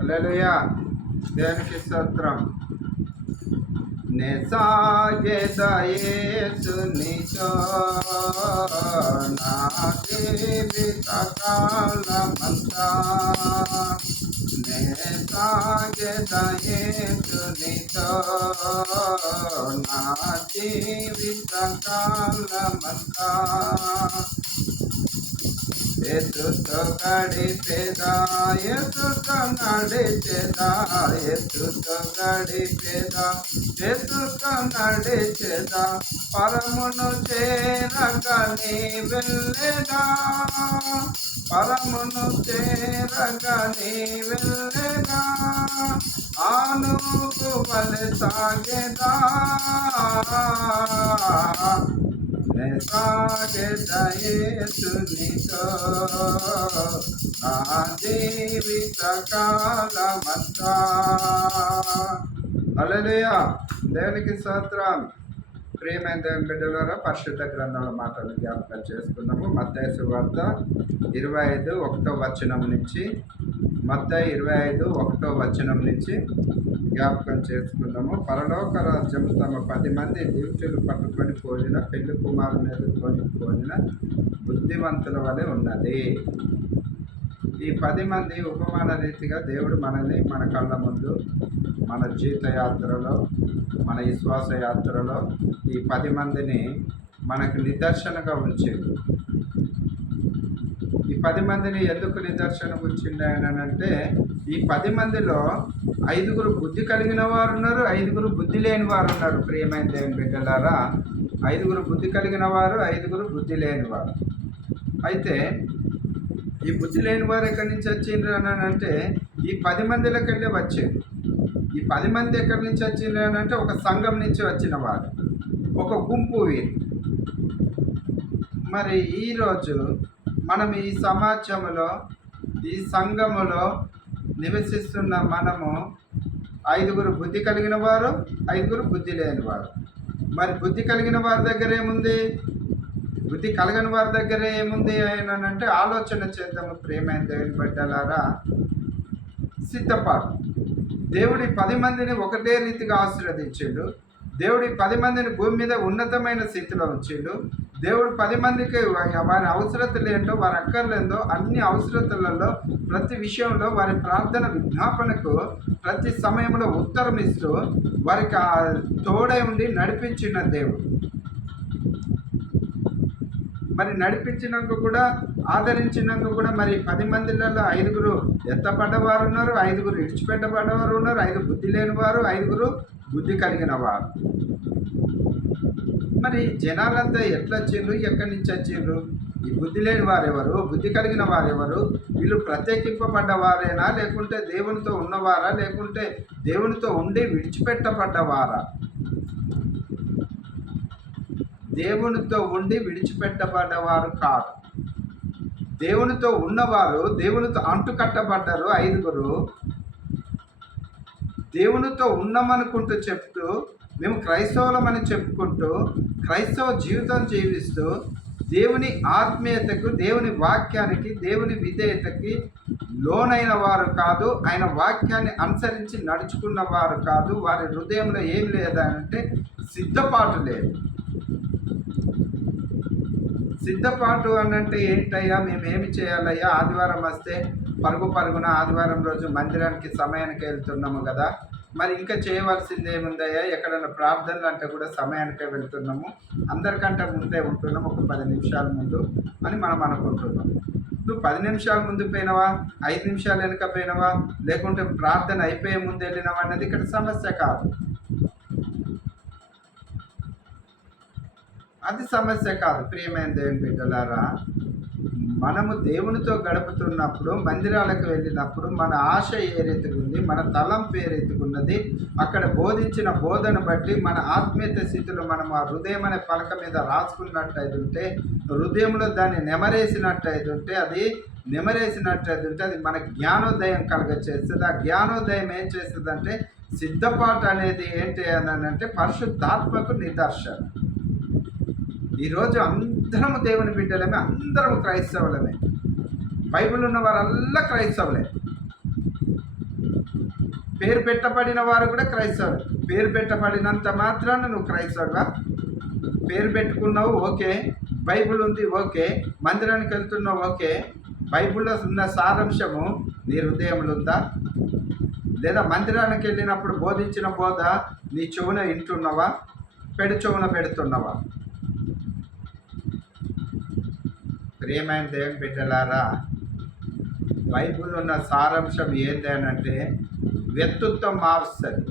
హల్లెలూయా. దేవునికి స్తోత్రం. నే సాగెద యేసునితో నా జీవిత కాలమంతా. నే సాగెద యేసునితో నా జీవిత కాలమంతా. యేసుతో గడిపేదా, యేసుతో నడిచేదా, యేసుతో గడిపేదా, యేసుతో నడిచేదా, పరమును చేరగని వెళ్ళేదా, పరమును చేరగని వెళ్ళేదా, ఆనుగు వలె సాగేదా. సాగెద యేసునితో నా జీవిత కాలమంతా. హల్లెలూయా. దేవునికి స్తోత్రం. ప్రియమైన దేవుని బిడ్డలారా, పరిశుద్ధ గ్రంథంలో మాటలు జ్ఞాపకం చేసుకున్నాము. మత్తయి సువార్త 25:1 నుంచి, మత్తయి 25:1 నుంచి జ్ఞాపకం చేసుకున్నాము. పరలోక రాజ్యం తమ 10 మంది డ్యూటీలు పట్టుకొని పోయిన పెళ్లి కుమారుని ఎదుర్కొని పోయిన బుద్ధివంతుల వలె ఉన్నది. ఈ 10 మంది ఉపమాన రీతిగా దేవుడు మనల్ని మన కళ్ళ ముందు మన జీవిత యాత్రలో, మన విశ్వాస యాత్రలో ఈ 10 మందిని మనకు నిదర్శనగా ఉంచిండు. ఈ 10 మందిని ఎందుకు నిదర్శన ఉంచిండు అంటే, ఈ 10 మందిలో 5 బుద్ధి కలిగిన వారు ఉన్నారు, 5 బుద్ధి లేని వారు ఉన్నారు. ప్రియమైన దేవుని బిడ్డలారా, 5 బుద్ధి కలిగిన వారు, 5 బుద్ధి లేని వారు. అయితే ఈ బుద్ధి లేని వారు ఎక్కడి నుంచి వచ్చిండ్రు అని అంటే, ఈ 10 మందిలోకెళ్ళి వచ్చారు. ఈ 10 మంది ఎక్కడి నుంచి వచ్చిండ్రు అని అంటే, ఒక సంఘం నుంచి వచ్చిన వారు, ఒక గుంపు వీరు. మరి ఈరోజు మనం ఈ సమాజంలో, ఈ సంఘములో నివసిస్తున్న మనము 5 బుద్ధి కలిగిన వారు, 5 బుద్ధి లేని వారు. మరి బుద్ధి కలిగిన వారి దగ్గర ఏముంది, బుద్ధి కలగని వారి దగ్గర ఏముంది అంటే, ఆలోచన చేద్దాము. ప్రియమైన దేవుని బిడ్డలారా, సిద్ధపాటు. దేవుడి 10 మందిని ఒకటే రీతిగా ఆశీర్వదించాడు. దేవుడి 10 మందిని భూమి మీద ఉన్నతమైన స్థితిలో ఉంచాడు. దేవుడు 10 మందికి వారి అవసరతలు ఏంటో, వారి అక్కర్లేందో అన్ని అవసరతలలో, ప్రతి విషయంలో వారి ప్రార్థన విజ్ఞాపనకు ప్రతి సమయంలో ఉత్తరం ఇస్తూ వారికి తోడై ఉండి నడిపించిన దేవుడు. మరి నడిపించినాక కూడా, ఆదరించినాక కూడా, మరి 10 మందిలలో 5 ఎత్తపడ్డవారు ఉన్నారు, 5 విడిచిపెట్టబడ్డవారు ఉన్నారు, 5 బుద్ధి లేని వారు, 5 బుద్ధి కలిగిన వారు. మరి జనాలంతా ఎట్లా వచ్చిండ్రు, ఎక్కడి నుంచి వచ్చిండ్రు? ఈ బుద్ధి లేని వారెవరు, బుద్ధి కలిగిన వారెవరు? వీళ్ళు ప్రత్యేకింపబడ్డ వారేనా, లేకుంటే దేవునితో ఉన్నవారా, లేకుంటే దేవునితో ఉండి విడిచిపెట్టబడ్డవారా? దేవునితో ఉండి విడిచిపెట్టబడ్డవారు కాదు. దేవునితో ఉన్నవారు, దేవునితో అంటుకట్టబడ్డారు 5. దేవునితో ఉన్నామనుకుంటూ చెప్తూ, మేము క్రైస్తవులమని చెప్పుకుంటూ క్రైస్తవ జీవితం జీవిస్తూ, దేవుని ఆత్మీయతకు, దేవుని వాక్యానికి, దేవుని విధేయతకి లోనైన వారు కాదు. ఆయన వాక్యాన్ని అనుసరించి నడుచుకున్న వారు కాదు. వారి హృదయంలో ఏం లేదంటే సిద్ధపాటు లేదు. సిద్ధపాటు అనంటే ఏంటయ్యా, మేమేమి చేయాలయ్యా? ఆదివారం వస్తే పరుగున ఆదివారం రోజు మందిరానికి సమయానికి వెళ్తున్నాము కదా, మరి ఇంకా చేయవలసింది ఏముందయ్యా? ఎక్కడైనా ప్రార్థనలు అంటే కూడా సమయానికే వెళ్తున్నాము, అందరికంటే ముందే ఉంటున్నాము, ఒక 10 నిమిషాల ముందు అని మనం అనుకుంటున్నాం. నువ్వు 10 నిమిషాల ముందు పోయినావా, 5 నిమిషాలు వెనక పోయినావా, లేకుంటే ప్రార్థన అయిపోయే ముందు వెళ్ళినావా అన్నది ఇక్కడ సమస్య కాదు. అది సమస్య కాదు. ప్రియమైన దేవుని బిడ్డలారా, మనము దేవునితో గడుపుతున్నప్పుడు, మందిరాలకు వెళ్ళినప్పుడు మన ఆశ ఏ రీతిగా ఉంది, మన తలంపు ఏ రీతిగా ఉన్నది, అక్కడ బోధించిన బోధన బట్టి మన ఆత్మీయత స్థితిలో మనం ఆ హృదయం అనే పలక మీద రాసుకున్నట్టయితే, హృదయంలో దాన్ని నెమరేసినట్టయితే, అది నెమరేసినట్టయితే అది మన జ్ఞానోదయం కలుగచేస్తుంది. ఆ జ్ఞానోదయం ఏం చేస్తుంది అంటే, సిద్ధపాటు అనేది ఏంటి అని అంటే పరిశుద్ధాత్మకు నిదర్శనం. ఈరోజు అందరము దేవుని బిడ్డలమే, అందరము క్రైస్తవులమే. బైబిల్ ఉన్న వారల్లా క్రైస్తవులే. పేరు పెట్టబడిన వారు కూడా క్రైస్తవుడు. పేరు పెట్టబడినంత మాత్రాన నువ్వు క్రైస్తవుడువా? పేరు పెట్టుకున్నావు ఓకే, బైబిల్ ఉంది ఓకే, మందిరానికి వెళ్తున్నావు ఓకే, బైబిల్లో ఉన్న సారాంశము నీ హృదయంలో ఉందా? లేదా మందిరానికి వెళ్ళినప్పుడు బోధించిన బోధ నీ చెవున వింటున్నావా, చెవున పెడుతున్నావా? ప్రియమైన దేవుని బిడ్డలారా, బైబిల్ ఉన్న సారాంశం ఏంటి అని అంటే వ్యక్తిత్వం మారుస్తుంది.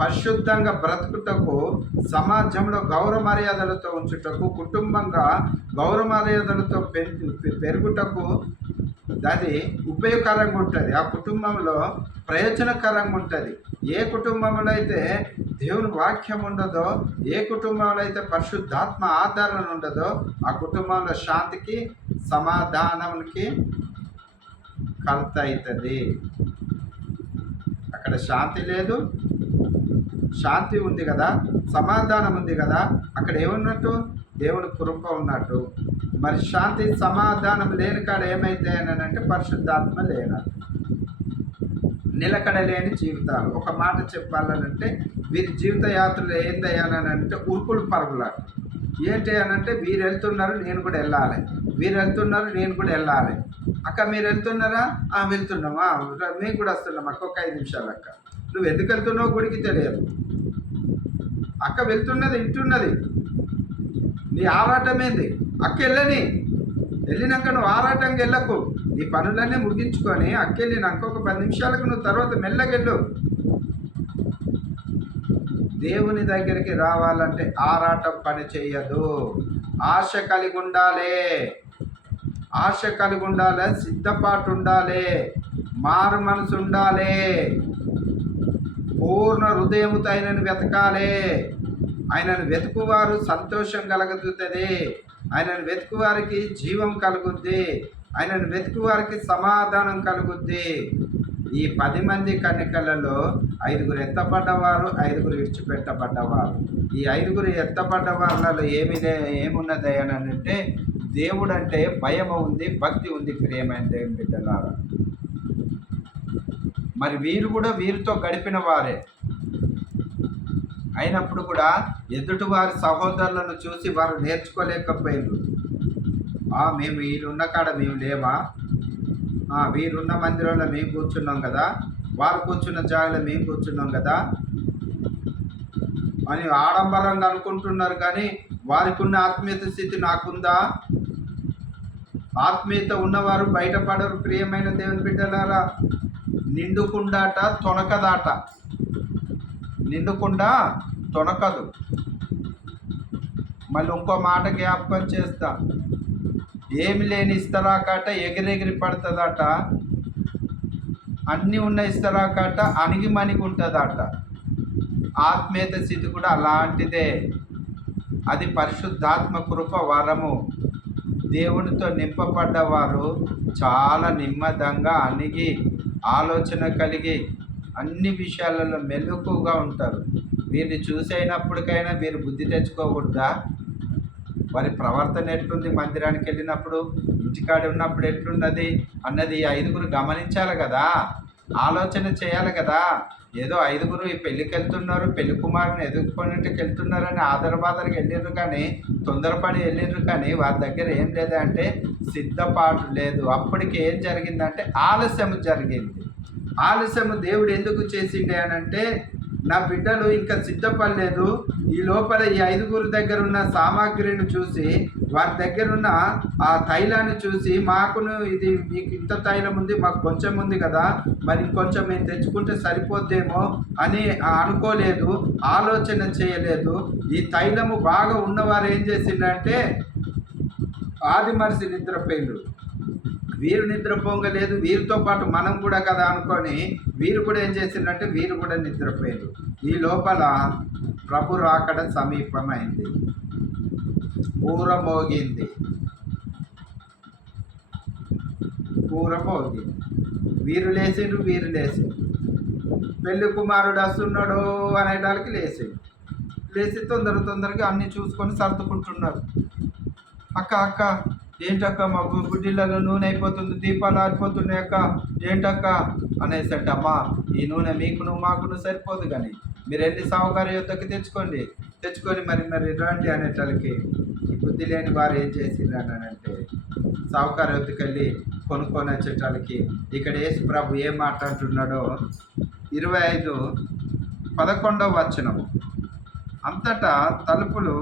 పరిశుద్ధంగా బ్రతుకుటకు, సమాజంలో గౌరవ మర్యాదలతో ఉంచుటకు, కుటుంబంగా గౌరవ మర్యాదలతో పెరుగుటకు అది ఉపయోగకరంగా ఉంటుంది. ఆ కుటుంబంలో ప్రయోజనకరంగా ఉంటుంది. ఏ కుటుంబంలో అయితే దేవుని వాక్యం ఉండదో, ఏ కుటుంబంలో అయితే పరిశుద్ధాత్మ ఆదరణ ఉండదో, ఆ కుటుంబంలో శాంతికి సమాధానానికి కర్త అవుతుంది. అక్కడ శాంతి లేదు, శాంతి ఉంది కదా, సమాధానం ఉంది కదా, అక్కడ ఏమున్నట్టు? దేవుని కృప ఉన్నట్టు. మరి శాంతి సమాధానం లేని కాడ ఏమైతే అని అంటే పరిశుద్ధాత్మ లేనట్టు. నిలకడ లేని జీవితాలు. ఒక మాట చెప్పాలనంటే వీరి జీవిత యాత్రలు ఏందయ్యానంటే ఉరుకులు పరుగులాట. ఏంటి అనంటే వీరు వెళ్తున్నారు నేను కూడా వెళ్ళాలి, వీరు వెళ్తున్నారు నేను కూడా వెళ్ళాలి. అక్క మీరు వెళ్తున్నారా? వెళ్తున్నామా, మేము కూడా వస్తున్నాం అక్క, ఒక 5 నిమిషాలు అక్క. నువ్వు ఎందుకు వెళ్తున్నావు గుడికి తెలియదు. అక్క వెళ్తున్నది వింటున్నది, నీ ఆరాటం ఏంది? అక్క వెళ్ళినాక నువ్వు ఆరాటంగా వెళ్ళకు. నీ పనులన్నీ ముగించుకొని అక్క వెళ్ళినాక ఒక 10 నిమిషాలకు నువ్వు తర్వాత మెల్లగెళ్ళు. దేవుని దగ్గరికి రావాలంటే ఆరాటం పని చేయదు. ఆశ కలిగి ఉండాలి, ఆశ కలిగి ఉండాలి, సిద్ధపాటు ఉండాలి, మారు మనసు ఉండాలి, పూర్ణ హృదయముతో ఆయనను వెతకాలి. ఆయనను వెతుకువారు సంతోషం కలుగుతుంది, ఆయనను వెతుకువారికి జీవం కలుగుద్ది, ఆయనను వెతుకువారికి సమాధానం కలుగుద్ది. ఈ 10 మంది కన్యకలలో 5 ఎత్తపడ్డవారు, 5 విడిచిపెట్టబడ్డవారు. ఈ 5 ఎత్తపడ్డ వాళ్ళలో ఏమున్నది అని అంటే దేవుడు అంటే భయం ఉంది, భక్తి ఉంది. ప్రియమైన దేవుని బిడ్డలారా, మరి వీరు కూడా వీరితో గడిపిన వారే అయినప్పుడు కూడా ఎదుటి వారి సహోదరులను చూసి వారు నేర్చుకోలేకపోయారు. మేము వీరున్న కాడ మేము లేవా, వీరున్న మందిరంలో మేము కూర్చున్నాం కదా, వారు కూర్చున్న జాగాలో మేము కూర్చున్నాం కదా అని ఆడంబరంగా అనుకుంటున్నారు. కానీ వారికి ఉన్న ఆత్మీయత స్థితి నాకుందా? ఆత్మీయత ఉన్నవారు బయటపడరు. ప్రియమైన దేవుని బిడ్డలారా, నిండుకుండాట తొనకదాట, నిండుకుండా తొనకదు. మళ్ళీ ఇంకో మాట జ్ఞాపకం చేస్తా, ఏమి లేని ఇస్తరాకాట ఎగిరెగిరి పడుతుందట, అన్నీ ఉన్న ఇస్తరాకాట అణిగి మణిగి ఉంటుందట. ఆత్మీయత స్థితి కూడా అలాంటిదే. అది పరిశుద్ధాత్మ కృప వరము. దేవునితో నింపబడ్డవారు చాలా నెమ్మదంగా అణిగి ఆలోచన కలిగి అన్ని విషయాలలో మెలకుగా ఉంటారు. వీరిని చూసైనప్పటికైనా వీరు బుద్ధి తెచ్చుకోకూడదా? వారి ప్రవర్తన ఎట్లుంది, మందిరానికి వెళ్ళినప్పుడు, ఇంటికాడ ఉన్నప్పుడు ఎట్లున్నది అన్నది 5 గమనించాలి కదా, ఆలోచన చేయాలి కదా. ఏదో 5 ఈ పెళ్ళికి వెళ్తున్నారు, పెళ్లి కుమారుని ఎదుర్కొనేందుకు వెళ్తున్నారని ఆదరబాదరికి వెళ్ళిర్రు, కానీ తొందరపడి వెళ్ళిర్రు. కానీ వారి దగ్గర ఏం లేదంటే సిద్ధపాటు లేదు. అప్పటికి ఏం జరిగిందంటే ఆలస్యం జరిగింది. ఆలస్యము దేవుడు ఎందుకు చేసిండే అనంటే, నా బిడ్డలు ఇంకా సిద్ధపడలేదు. ఈ లోపల ఈ 5 దగ్గర ఉన్న సామాగ్రిని చూసి, వారి దగ్గర ఉన్న ఆ తైలాన్ని చూసి, మాకును ఇది మీకు ఇంత తైలం ఉంది, మాకు కొంచెం ఉంది కదా, మరి ఇంకొంచెం మేము తెచ్చుకుంటే సరిపోద్దేమో అని అనుకోలేదు, ఆలోచన చేయలేదు. ఈ తైలము బాగా ఉన్నవారు ఏం చేసిందంటే ఆది మనిషి నిద్రపోయిండ్రు. వీరు నిద్రపోగలేదు, వీరితో పాటు మనం కూడా కదా అనుకొని వీరు కూడా ఏం చేసిందంటే వీరు కూడా నిద్రపోయారు. ఈ లోపల ప్రభు రాకడ సమీపమైంది, పూర మోగింది. వీరు లేచిండ్రు, వీరు లేచిండ్రు. పెళ్లి కుమారుడు వస్తున్నాడు అనేటానికి లేచి తొందరగా అన్నీ చూసుకొని సర్దుకుంటున్నారు. అక్క ఏంటక్క మా బుడ్డిలలో నూనె అయిపోతుంది, దీపాలు ఆరిపోతున్నాయి అక్క, ఏంటక్క అనేసి అంటే, అమ్మా ఈ నూనె మీకును మాకును సరిపోదు, కానీ మీరు వెళ్ళి సావుకారు యొద్దకు తెచ్చుకొని మరి రండి అనేటానికి ఈ బుద్ధి లేని వారు ఏం చేసిండ్రు అని అంటే, సావుకారు యొద్దకు వెళ్ళి కొనుక్కొని వచ్చేటానికి ఇక్కడ యేసు ప్రభు ఏం మాట్లాడుతున్నాడో 25:11 వచనము. అంతటా తలుపులు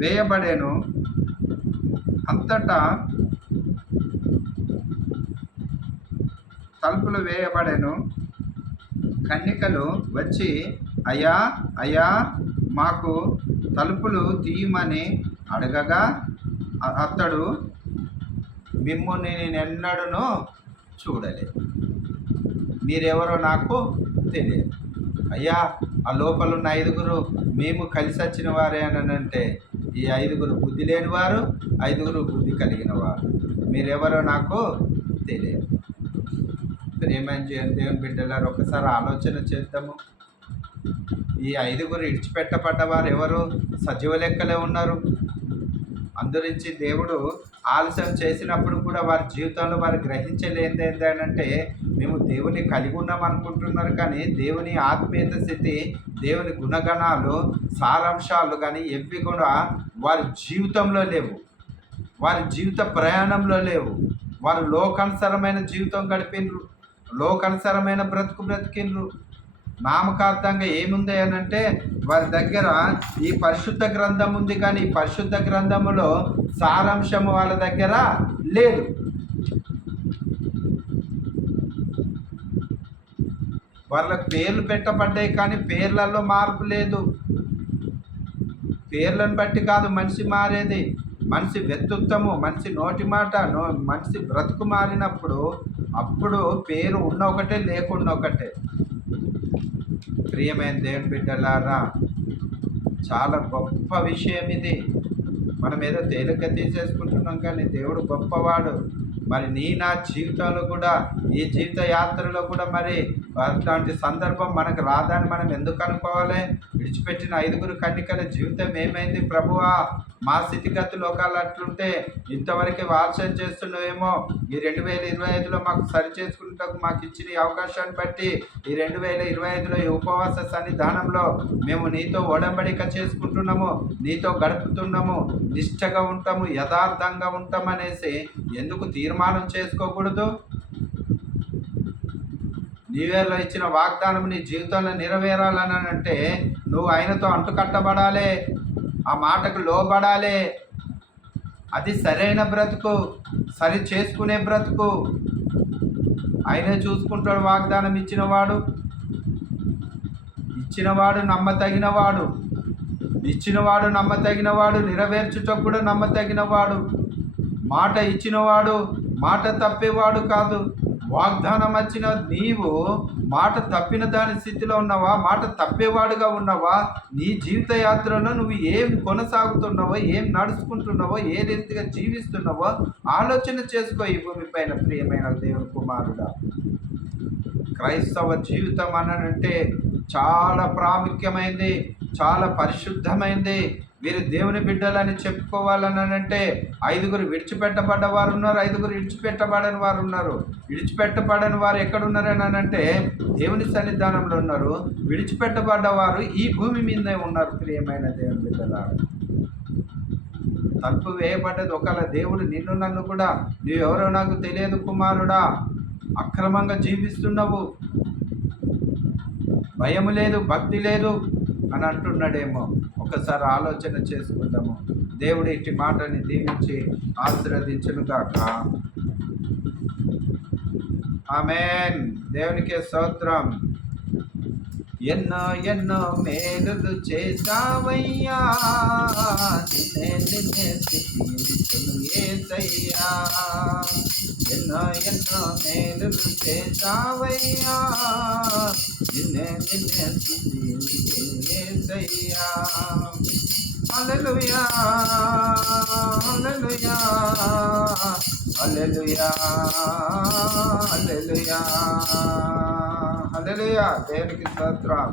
వేయబడేను, అంతటా తలుపులు వేయబడేను. కన్యకలు వచ్చి, అయ్యా అయ్యా మాకు తలుపులు తీయమని అడగగా, అతడు, మిమ్ముని నేనెన్నడూనూ చూడలేదు, మీరెవరో నాకు తెలియదు. అయ్యా ఆ లోపల ఉన్న 5 మేము కలిసి వచ్చిన వారే అని అంటే, ఈ 5 బుద్ధి లేని వారు, 5 బుద్ధి కలిగిన వారు, మీరెవరో నాకు తెలియదు. ప్రేమని దేవుని బిడ్డలారు, ఒకసారి ఆలోచన చేద్దాము. ఈ 5 విడిచిపెట్టబడ్డవారు ఎవరు? సజీవ లెక్కలే ఉన్నారు. అందురించి దేవుడు ఆలస్యం చేసినప్పుడు కూడా వారి జీవితంలో వారు గ్రహించలేనిది ఏంటంటే, మేము దేవుని కలిగి ఉన్నాం అనుకుంటున్నారు, కానీ దేవుని ఆత్మీయత స్థితి, దేవుని గుణగణాలు, సారాంశాలు కానీ ఎవి కూడా వారి జీవితంలో లేవు, వారి జీవిత ప్రయాణంలో లేవు. వారు లోకానుసరమైన జీవితం గడిపినరు, లోకానుసరమైన బ్రతికినరు. నామకార్థంగా ఏముంది అని అంటే, వారి దగ్గర ఈ పరిశుద్ధ గ్రంథం ఉంది, కానీ ఈ పరిశుద్ధ గ్రంథములో సారాంశము వాళ్ళ దగ్గర లేదు. వాళ్ళకు పేర్లు పెట్టబడ్డాయి, కానీ పేర్లలో మార్పు లేదు. పేర్లను బట్టి కాదు మనిషి మారేది, మనిషి వ్యక్తిత్వము, మనిషి నోటి మాట, మనిషి బ్రతుకు మారినప్పుడు అప్పుడు పేరు ఉన్న ఒకటే, లేకుండా ఒకటే. ప్రియమైన దేవుని బిడ్డలారా, చాలా గొప్ప విషయం ఇది. మనం ఏదో తేలిక తీసేసుకుంటున్నాం, కానీ దేవుడు గొప్పవాడు. మరి నా జీవితంలో కూడా, ఈ జీవిత యాత్రలో కూడా మరి అట్లాంటి సందర్భం మనకు రాదని మనం ఎందుకు అనుకోవాలి? విడిచిపెట్టిన 5 కన్యకల జీవితం ఏమైంది? ప్రభువా, మా స్థితిగతులు ఒకవేళ అట్లుంటే ఇంతవరకు ఆలస్యం చేస్తున్నావేమో, ఈ 2025లో మాకు సరి చేసుకుంటూ మాకు ఇచ్చిన ఈ అవకాశాన్ని బట్టి ఈ 2025లో ఈ ఉపవాస సన్నిధానంలో మేము నీతో ఒడంబడిక చేసుకుంటున్నాము, నీతో గడుపుతున్నాము, నిష్ఠగా ఉంటాము, యథార్థంగా ఉంటామనేసి ఎందుకు తీర్మానం చేసుకోకూడదు? న్యూఇయర్లో ఇచ్చిన వాగ్దానం నీ జీవితంలో నెరవేరాలని అంటే నువ్వు ఆయనతో అంటుకట్టబడాలి, ఆ మాటకు లోబడాలి. అది సరైన బ్రతుకు, సరి చేసుకునే బ్రతుకు. ఆయనే చూసుకుంటాడు. వాగ్దానం ఇచ్చినవాడు నమ్మతగినవాడు, నమ్మతగినవాడు, నెరవేర్చుటకు కూడా నమ్మతగినవాడు. మాట ఇచ్చినవాడు మాట తప్పేవాడు కాదు. వాగ్దానం వచ్చిన నీవు మాట తప్పిన దాని స్థితిలో ఉన్నావా? మాట తప్పేవాడుగా ఉన్నావా? నీ జీవిత యాత్రలో నువ్వు ఏం కొనసాగుతున్నావో, ఏం నడుచుకుంటున్నావో, ఏ రీతిగా జీవిస్తున్నావో ఆలోచన చేసుకో. ఈ భూమి పైన ప్రియమైన దేవుని కుమారుడా, క్రైస్తవ జీవితం అనంటే చాలా ప్రాముఖ్యమైనది, చాలా పరిశుద్ధమైనది. వీరు దేవుని బిడ్డలని చెప్పుకోవాలని అంటే 5 విడిచిపెట్టబడ్డ వారు ఉన్నారు, 5 విడిచిపెట్టబడని వారు ఉన్నారు. విడిచిపెట్టబడని వారు ఎక్కడున్నారని అంటే దేవుని సన్నిధానంలో ఉన్నారు. విడిచిపెట్టబడ్డ వారు ఈ భూమి మీదే ఉన్నారు. ప్రియమైన దేవుని బిడ్డలారా, తలుపు వేయబడ్డది. ఒకవేళ దేవుడు నిన్ను నన్ను కూడా, నువ్వెవరో నాకు తెలియదు కుమారుడా, అక్రమంగా జీవిస్తున్నావు, భయం లేదు, భక్తి లేదు అని అంటున్నాడేమో. ఒకసారి ఆలోచన చేసుకుందాము. దేవుడు ఇట్టి మాటని దీవించి ఆశీర్వదించునుగాక. ఆమేన్. దేవునికి స్తోత్రం. ఎన్నో ఎన్నో మేలులు చేసావయ్యా, నిన్నే స్తుతించును యేసయ్యా. ఎన్నో ఎన్నో మేలులు చేసావయ్యా, నిన్నే స్తుతించును యేసయ్యా. హల్లెలూయా, హల్లెలూయా, హల్లెలూయా, హల్లెలూయా, హల్లెలూయా. దేవునికి స్తోత్రం.